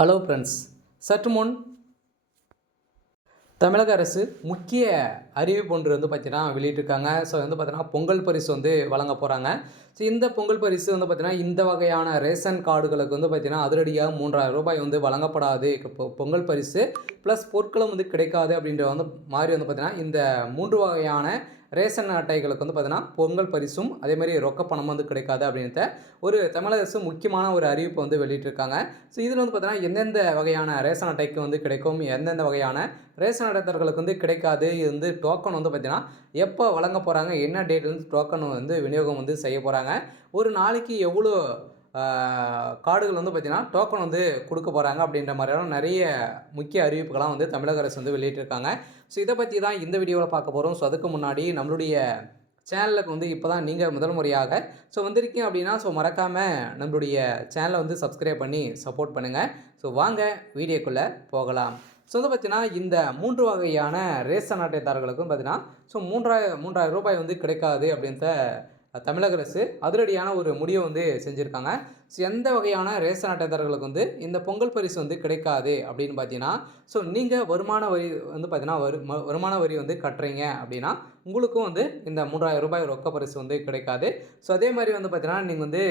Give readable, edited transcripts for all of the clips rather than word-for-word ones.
Hello friends, சற்று முன் தமிழக அரசு முக்கிய அறிவிப்பு ஒன்று பார்த்தீங்கன்னா வெளியிட்டிருக்காங்க. ஸோ பார்த்தீங்கன்னா பொங்கல் பரிசு வழங்க போகிறாங்க. ஸோ இந்த பொங்கல் பரிசு பார்த்தீங்கன்னா இந்த வகையான ரேஷன் கார்டுகளுக்கு பார்த்தீங்கன்னா அதிரடியாக ரூ. 3000 வழங்கப்படாது. பொங்கல் பரிசு ப்ளஸ் பொருட்களும் கிடைக்காது அப்படின்ற மாதிரி பார்த்தீங்கன்னா இந்த 3 வகையான ரேஷன் அட்டைகளுக்கு பார்த்தீங்கன்னா பொங்கல் பரிசும் அதேமாதிரி ரொக்க பணம் கிடைக்காது அப்படின்றத ஒரு தமிழக அரசு முக்கியமான ஒரு அறிவிப்பு வெளியிட்டிருக்காங்க. ஸோ இதில் பார்த்தீங்கன்னா எந்தெந்த வகையான ரேஷன் அட்டைக்கு கிடைக்கும், எந்தெந்த வகையான ரேஷன் அட்டைதாரர்களுக்கு கிடைக்காது, இது டோக்கன் பார்த்தீங்கன்னா எப்போ வழங்க போகிறாங்க, என்ன டேட்லேருந்து டோக்கன் விநியோகம் செய்ய போகிறாங்க, ஒரு நாளைக்கு எவ்வளோ கார்டுகள் பார்த்தீங்கன்னா டோக்கன் கொடுக்க போகிறாங்க அப்படின்ற மாதிரியான நிறைய முக்கிய அறிவிப்புகள்லாம் தமிழக அரசு வெளியிட்டிருக்காங்க. ஸோ இதை பற்றி தான் இந்த வீடியோவில் பார்க்க போகிறோம். ஸோ அதுக்கு முன்னாடி நம்மளுடைய சேனலுக்கு இப்போ தான் நீங்கள் முதல் முறையாக வந்திருக்கீங்க அப்படின்னா மறக்காமல் நம்மளுடைய சேனலை சப்ஸ்கிரைப் பண்ணி சப்போர்ட் பண்ணுங்கள். ஸோ வாங்க வீடியோக்குள்ளே போகலாம். ஸோ பார்த்தீங்கன்னா இந்த 3 வகையான ரேஷன் அட்டைதாரர்களுக்கும் பார்த்தீங்கன்னா மூன்றாயிரம் ரூபாய் கிடைக்காது அப்படின்ற தமிழக அரசு அதிரடியான ஒரு முடிவை செஞ்சுருக்காங்க. ஸோ எந்த வகையான ரேஷன் அட்டைதாரர்களுக்கு இந்த பொங்கல் பரிசு கிடைக்காது அப்படின்னு பார்த்தீங்கன்னா, ஸோ நீங்கள் வருமான வரி பார்த்தீங்கன்னா வருமான வரி கட்டுறீங்க அப்படின்னா உங்களுக்கும் இந்த 3000 ரூபாய் ரொக்க பரிசு கிடைக்காது. ஸோ அதே மாதிரி பார்த்தீங்கன்னா நீங்கள்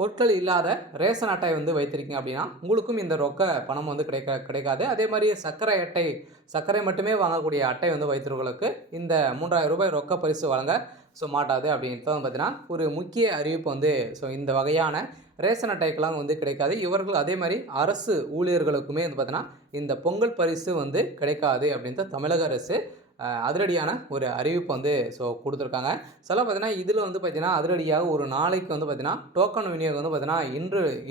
பொருட்கள் இல்லாத ரேஷன் அட்டை வைத்திருக்கீங்க அப்படின்னா உங்களுக்கும் இந்த ரொக்க பணம் கிடைக்காது. அதே மாதிரி சர்க்கரை மட்டுமே வாங்கக்கூடிய அட்டை வைத்திருக்கிறவங்களுக்கு இந்த 3000 ரூபாய் ரொக்க பரிசு வழங்க மாட்டாது அப்படின்றது பார்த்தீங்கன்னா ஒரு முக்கிய அறிவிப்பு இந்த வகையான ரேஷன் அட்டைக்கெல்லாம் கிடைக்காது. இவர்கள் அதே மாதிரி அரசு ஊழியர்களுக்குமே பார்த்தீங்கன்னா இந்த பொங்கல் பரிசு கிடைக்காது அப்படின்ட்டு தமிழக அரசு அதிரடியான ஒரு அறிவிப்பு கொடுத்துருக்காங்க. சில பார்த்தீங்கன்னா இதில் பார்த்தீங்கன்னா அதிரடியாக ஒரு நாளைக்கு பார்த்தீங்கன்னா டோக்கன் விநியோகம் பார்த்தீங்கன்னா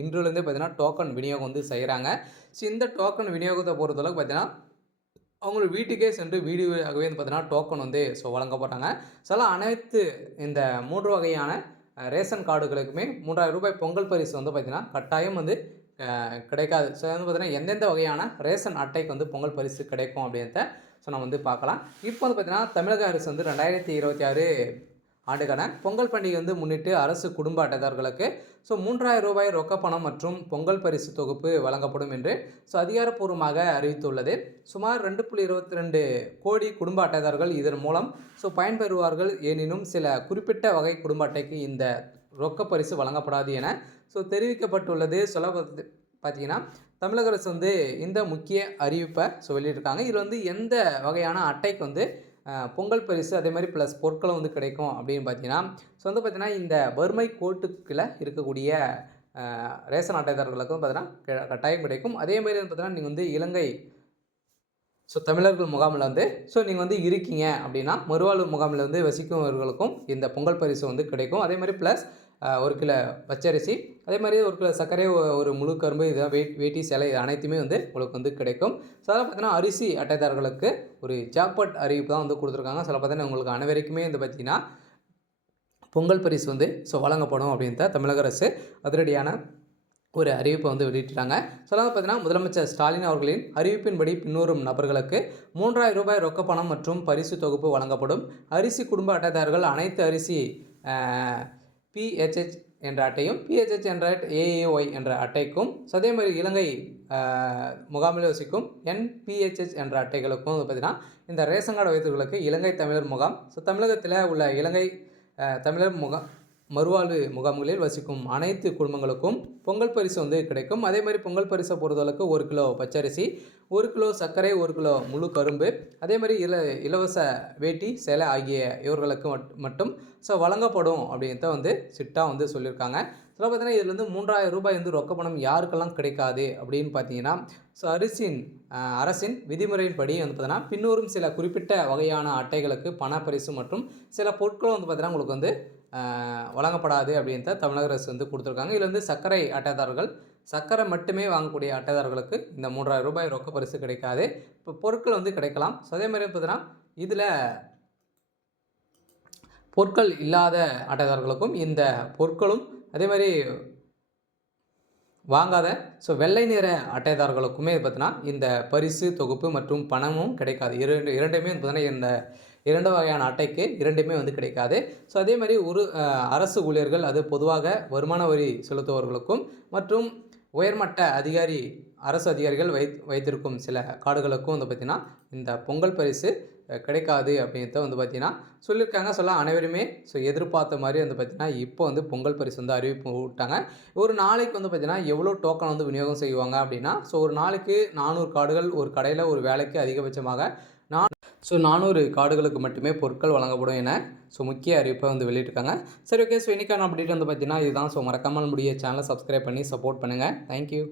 இன்றுலேருந்தே பார்த்தீங்கன்னா டோக்கன் விநியோகம் செய்கிறாங்க. ஸோ இந்த டோக்கன் விநியோகத்தை பொறுத்தளவுக்கு பார்த்தீங்கன்னா அவங்களோட வீட்டுக்கே சென்று வீடியோவாகவே பார்த்தீங்கன்னா டோக்கன் வழங்க போகிறாங்க. சில அனைத்து இந்த 3 வகையான ரேஷன் கார்டுகளுக்குமே 3000 ரூபாய் பொங்கல் பரிசு பார்த்தீங்கன்னா கட்டாயம் கிடைக்காது. ஸோ பார்த்தீங்கன்னா எந்தெந்த வகையான ரேஷன் அட்டைக்கு பொங்கல் பரிசு கிடைக்கும் அப்படின்றத நம்ம பார்க்கலாம். இப்போ பார்த்தீங்கன்னா தமிழக அரசு 2026 ஆண்டுக்கான பொங்கல் பண்டிகை முன்னிட்டு அரசு குடும்ப அட்டைதாரர்களுக்கு 3000 ரூபாய் ரொக்க பணம் மற்றும் பொங்கல் பரிசு தொகுப்பு வழங்கப்படும் என்று அதிகாரப்பூர்வமாக அறிவித்துள்ளது. சுமார் 2.22 கோடி குடும்ப அட்டைதாரர்கள் இதன் மூலம் பயன்பெறுவார்கள். எனினும் சில குறிப்பிட்ட வகை குடும்ப அட்டைக்கு இந்த ரொக்க பரிசு வழங்கப்படாது என தெரிவிக்கப்பட்டுள்ளது. பார்த்தீங்கன்னா தமிழக அரசு இந்த முக்கிய அறிவிப்பை வெளியிட்டிருக்காங்க. இதில் எந்த வகையான அட்டைக்கு பொங்கல் பரிசு அதே மாதிரி ப்ளஸ் பொருட்களும் கிடைக்கும் அப்படின்னு பார்த்தீங்கன்னா பார்த்தீங்கன்னா இந்த வறுமை கோட்டுக்குள்ளே இருக்கக்கூடிய ரேஷன் அட்டைதாரர்களுக்கும் பார்த்தீங்கன்னா கட்டாயம் கிடைக்கும். அதே மாதிரி பார்த்தீங்கன்னா நீங்கள் இலங்கை தமிழர்கள் முகாமில் நீங்கள் இருக்கீங்க அப்படின்னா மறுவாழ்வு முகாமில் வசிக்கும்வர்களுக்கும் இந்த பொங்கல் பரிசு கிடைக்கும். அதே மாதிரி ப்ளஸ் 1 கிலோ பச்சரிசி, அதே மாதிரி 1 கிலோ சர்க்கரை, ஒரு முழு கரும்பு, இதான் வேட்டி சேலை, இது அனைத்துமே உங்களுக்கு கிடைக்கும். ஸோ அதில் பார்த்தீங்கன்னா அரிசி அட்டைதாரர்களுக்கு ஒரு ஜாக்பாட் அறிவிப்பு தான் கொடுத்துருக்காங்க. சில பார்த்தீங்கன்னா உங்களுக்கு அனைவருக்குமே பார்த்தீங்கன்னா பொங்கல் பரிசு வழங்கப்படும் அப்படின்ற தமிழக அரசு அதிரடியான ஒரு அறிவிப்பை வெளியிட்டாங்க. சொல்லாத பார்த்தீங்கன்னா முதலமைச்சர் ஸ்டாலின் அவர்களின் அறிவிப்பின்படி பின்வரும் நபர்களுக்கு 3000 ரூபாய் ரொக்க பணம் மற்றும் பரிசு தொகுப்பு வழங்கப்படும். அரிசி குடும்ப அட்டைதாரர்கள் அனைத்து அரிசி PHH என்ற அட்டையும் PHH என்ற AAY என்ற அட்டைக்கும், அதே மாதிரி இலங்கை முகாமில் வசிக்கும் NPHH என்ற அட்டைகளுக்கும் பார்த்தீங்கன்னா இந்த ரேஷன் கார்டு வைத்தவர்களுக்கு இலங்கை தமிழர் முகாம், தமிழகத்தில் உள்ள இலங்கை தமிழர் மறுவாழ்வு முகாம்களில் வசிக்கும் அனைத்து குடும்பங்களுக்கும் பொங்கல் பரிசு கிடைக்கும். அதே மாதிரி பொங்கல் பரிசை பொறுத்தளவுக்கு 1 கிலோ பச்சரிசி, 1 கிலோ சர்க்கரை, 1 கிலோ முழு கரும்பு, அதே மாதிரி இலவச வேட்டி சேலை ஆகிய இவர்களுக்கு மட்டும் வழங்கப்படும் அப்படின்றத சிட்டாக சொல்லியிருக்காங்க. ஸோ பார்த்தீங்கன்னா இதில் 3000 ரூபாய் ரொக்க பணம் யாருக்கெல்லாம் கிடைக்காது அப்படின்னு பார்த்தீங்கன்னா அரசின் விதிமுறையின்படி பார்த்தீங்கன்னா பின்னோரும் சில குறிப்பிட்ட வகையான அட்டைகளுக்கு பண பரிசு மற்றும் சில பொருட்களும் பார்த்தீங்கன்னா உங்களுக்கு வழங்கப்படாது அப்படின்றத தமிழக அரசு கொடுத்துருக்காங்க. இதில் சர்க்கரை அட்டைதாரர்கள், சர்க்கரை மட்டுமே வாங்கக்கூடிய அட்டைதாரர்களுக்கு இந்த 3000 ரூபாய் ரொக்க பரிசு கிடைக்காது. இப்போ பொருட்கள் கிடைக்கலாம். ஸோ அதே மாதிரி பார்த்தீங்கன்னா இதில் பொருட்கள் இல்லாத அட்டைதாரர்களுக்கும் இந்த பொருட்களும் அதே மாதிரி வாங்காத வெள்ளை நிற அட்டைதாரர்களுக்குமே பார்த்தீங்கன்னா இந்த பரிசு தொகுப்பு மற்றும் பணமும் கிடைக்காது. இரண்டுமே பார்த்தீங்கன்னா இந்த 2 வகையான அட்டைக்கு 2மே கிடைக்காது. ஸோ அதே மாதிரி ஒரு அரசு ஊழியர்கள், அது பொதுவாக வருமான வரி செலுத்துபவர்களுக்கும் மற்றும் உயர்மட்ட அதிகாரி அரசு அதிகாரிகள் வைத்திருக்கும் சில கார்டுகளுக்கும் வந்து பார்த்திங்கன்னா, இந்த பொங்கல் பரிசு கிடைக்காது அப்படின்றத வந்து பார்த்திங்கன்னா சொல்லியிருக்காங்க. அனைவருமே எதிர்பார்த்த மாரி வந்து பார்த்திங்கன்னா, இப்போ வந்து பொங்கல் பரிசு வந்து அறிவிப்பு விட்டாங்க. ஒரு நாளைக்கு வந்து பார்த்திங்கன்னா, எவ்வளோ டோக்கன் வந்து விநியோகம் செய்வாங்க அப்படின்னா, ஒரு நாளைக்கு 400 கார்டுகள் ஒரு கடையில ஒரு வேலைக்கு அதிகபட்சமாக 400 கார்டுகளுக்கு மட்டுமே பொருட்கள் வழங்கப்படும் என முக்கிய அறிவிப்பை வந்து வெளியிட்டிருக்காங்க. சரி, ஓகே. இன்னைக்கான அப்டேட் வந்து பார்த்திங்கன்னா இதுதான். மறக்காமல் நம்முடைய சேனலை சப்ஸ்கிரைப் பண்ணி சப்போர்ட் பண்ணுங்கள். Thank you.